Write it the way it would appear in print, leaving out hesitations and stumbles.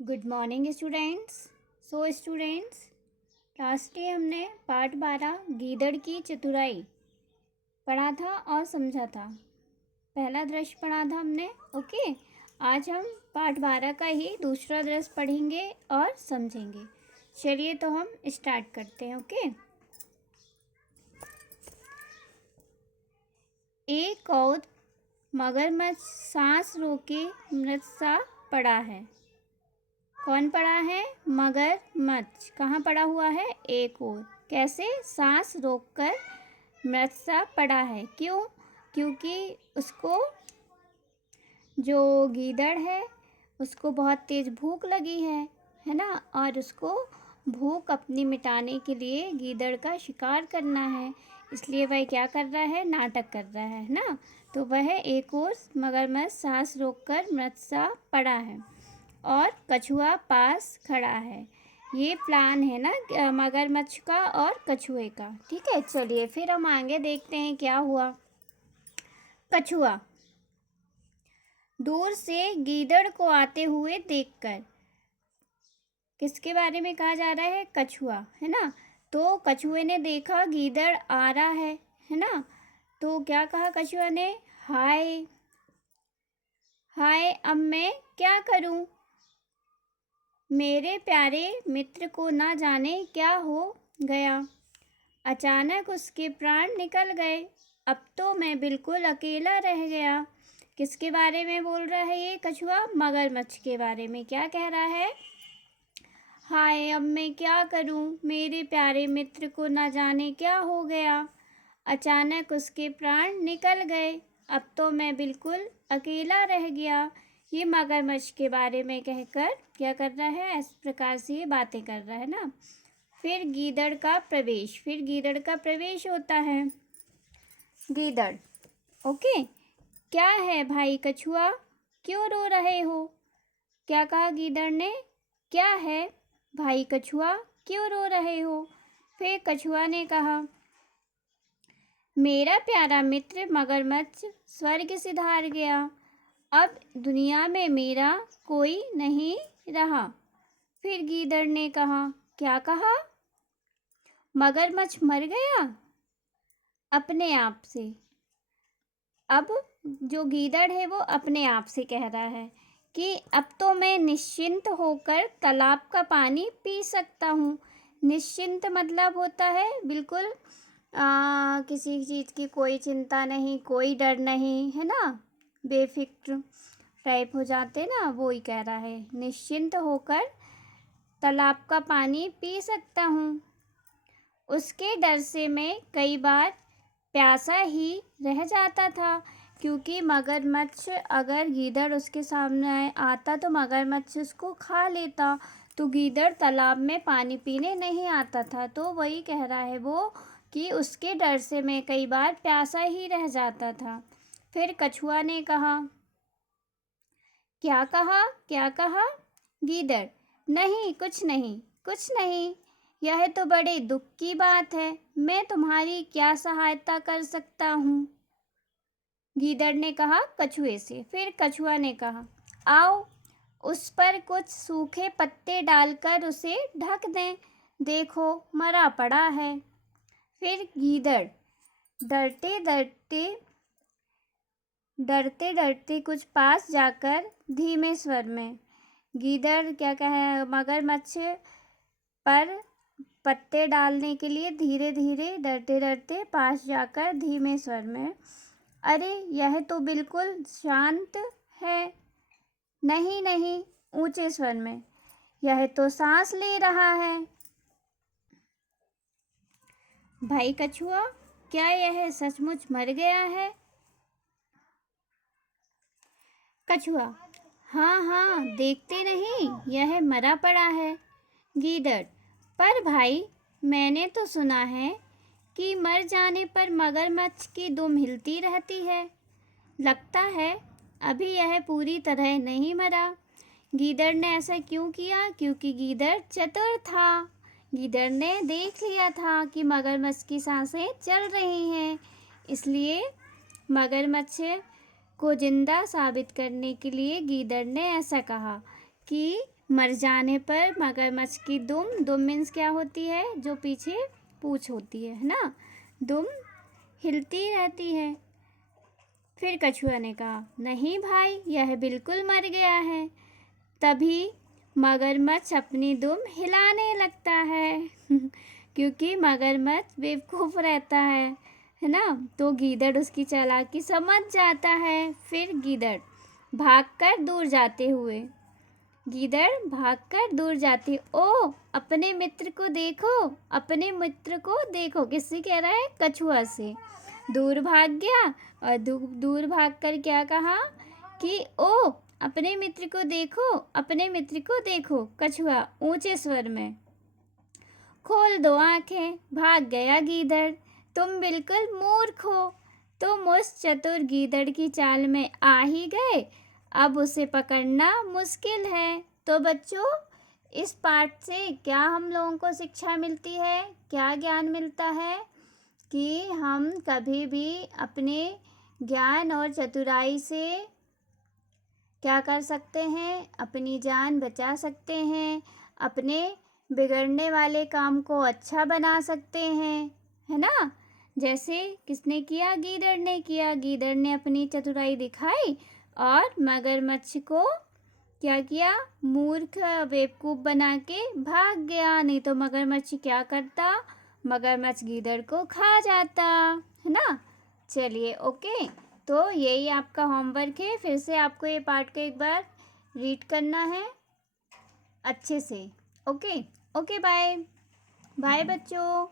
Good morning students. Students, last day हमने part 12 गीदड़ की चतुराई पढ़ा था और समझा था। पहला दृश्य पढ़ा था हमने। ओके, आज हम पार्ट 12 का ही दूसरा दृश्य पढ़ेंगे और समझेंगे। चलिए तो हम स्टार्ट करते हैं। ओके, एक और मगरमच्छ सांस रोके मृत सा पड़ा है। कौन पड़ा है? मगरमच्छ। कहाँ पड़ा हुआ है? एक ओर। कैसे? सांस रोककर मृत सा पड़ा है। क्यों? क्योंकि उसको, जो गीदड़ है, उसको बहुत तेज़ भूख लगी है ना। और उसको भूख अपनी मिटाने के लिए गीदड़ का शिकार करना है, इसलिए वह क्या कर रहा है? नाटक कर रहा है ना। तो वह एक ओर मगरमच्छ सांस रोककर मृत सा पड़ा है और कछुआ पास खड़ा है। ये प्लान है ना मगरमच्छ का और कछुए का। ठीक है, चलिए फिर हम आगे देखते हैं क्या हुआ। कछुआ दूर से गीदड़ को आते हुए देखकर, किसके बारे में कहा जा रहा है? कछुआ, है ना। तो कछुए ने देखा गीदड़ आ रहा है ना। तो क्या कहा कछुआ ने? हाय हाय, अब मैं क्या करूं? मेरे प्यारे मित्र को ना जाने क्या हो गया। अचानक उसके प्राण निकल गए। अब तो मैं बिल्कुल अकेला रह गया। किसके बारे में बोल रहा है ये कछुआ? मगरमच्छ के बारे में। क्या कह रहा है? हाय, अब मैं क्या करूं? मेरे प्यारे मित्र को ना जाने क्या हो गया। अचानक उसके प्राण निकल गए। अब तो मैं बिल्कुल अकेला रह गया। ये मगरमच्छ के बारे में कहकर क्या कर रहा है? इस प्रकार से ये बातें कर रहा है ना। फिर गीदड़ का प्रवेश। फिर गीदड़ का प्रवेश होता है। गीदड़, ओके, क्या है भाई कछुआ, क्यों रो रहे हो? क्या कहा गीदड़ ने? क्या है भाई कछुआ, क्यों रो रहे हो? फिर कछुआ ने कहा, मेरा प्यारा मित्र मगरमच्छ स्वर्ग सिधार गया। अब दुनिया में मेरा कोई नहीं रहा। फिर गीदड़ ने कहा, क्या कहा? मगरमच्छ मर गया अपने आप से। अब जो गीदड़ है वो अपने आप से कह रहा है कि अब तो मैं निश्चिंत होकर तालाब का पानी पी सकता हूँ। निश्चिंत मतलब होता है बिल्कुल किसी चीज़ की कोई चिंता नहीं, कोई डर नहीं, है ना। बेफिक्र टाइप हो जाते ना, वो ही कह रहा है निश्चिंत होकर तालाब का पानी पी सकता हूँ। उसके डर से मैं कई बार प्यासा ही रह जाता था, क्योंकि मगरमच्छ, अगर गीदड़ उसके सामने आता तो मगरमच्छ उसको खा लेता। तो गीदड़ तालाब में पानी पीने नहीं आता था। तो वही कह रहा है वो कि उसके डर से मैं कई बार प्यासा ही रह जाता था। फिर कछुआ ने कहा, क्या कहा? क्या कहा? गीदड़, नहीं, कुछ नहीं, कुछ नहीं। यह तो बड़े दुख की बात है। मैं तुम्हारी क्या सहायता कर सकता हूँ? गीदड़ ने कहा कछुए से। फिर कछुआ ने कहा, आओ उस पर कुछ सूखे पत्ते डालकर उसे ढक दें। देखो मरा पड़ा है। फिर गीदड़ डरते डरते डरते डरते कुछ पास जाकर धीमे स्वर में, गीदड़ क्या कहे मगरमच्छ पर पत्ते डालने के लिए धीरे धीरे डरते डरते पास जाकर धीमे स्वर में, अरे यह तो बिल्कुल शांत है। नहीं नहीं, ऊंचे स्वर में, यह तो सांस ले रहा है। भाई कछुआ, क्या यह सचमुच मर गया है? कछुआ, हाँ हाँ, देखते नहीं यह मरा पड़ा है। गीदड़, पर भाई मैंने तो सुना है कि मर जाने पर मगरमच्छ की दुम हिलती रहती है। लगता है अभी यह पूरी तरह नहीं मरा। गीदड़ ने ऐसा क्यों किया? क्योंकि गीदड़ चतुर था। गीदड़ ने देख लिया था कि मगरमच्छ की सांसें चल रही हैं, इसलिए मगरमच्छ को जिंदा साबित करने के लिए गीदड़ ने ऐसा कहा कि मर जाने पर मगरमच्छ की दुम मीन्स क्या होती है, जो पीछे पूंछ होती है ना, दुम हिलती रहती है। फिर कछुआ ने कहा, नहीं भाई, यह बिल्कुल मर गया है। तभी मगरमच्छ अपनी दुम हिलाने लगता है क्योंकि मगरमच्छ बेवकूफ़ रहता है ना। तो गीदड़ उसकी चालाकी समझ जाता है। फिर गीदड़ भागकर दूर जाती, ओ अपने मित्र को देखो, अपने मित्र को देखो। किससे कह रहा है? कछुआ से। दूर भाग गया और दूर भागकर क्या कहा कि ओ अपने मित्र को देखो, अपने मित्र को देखो। कछुआ ऊंचे स्वर में। खोल दो आंखें, भाग गया गीदड़, तुम बिल्कुल मूर्ख हो। तुम उस चतुर गीदड़ की चाल में आ ही गए, अब उसे पकड़ना मुश्किल है। तो बच्चों, इस पाठ से क्या हम लोगों को शिक्षा मिलती है, क्या ज्ञान मिलता है? कि हम कभी भी अपने ज्ञान और चतुराई से क्या कर सकते हैं, अपनी जान बचा सकते हैं, अपने बिगड़ने वाले काम को अच्छा बना सकते हैं, है ना। जैसे किसने किया? गीदड़ ने किया। गीदड़ ने अपनी चतुराई दिखाई और मगरमच्छ को क्या किया? मूर्ख बेवकूफ़ बना के भाग गया। नहीं तो मगरमच्छ क्या करता? मगरमच्छ गीदड़ को खा जाता, है ना। चलिए, ओके। तो यही आपका होमवर्क है। फिर से आपको ये पार्ट को एक बार रीड करना है अच्छे से। ओके, ओके, बाय बाय बच्चों।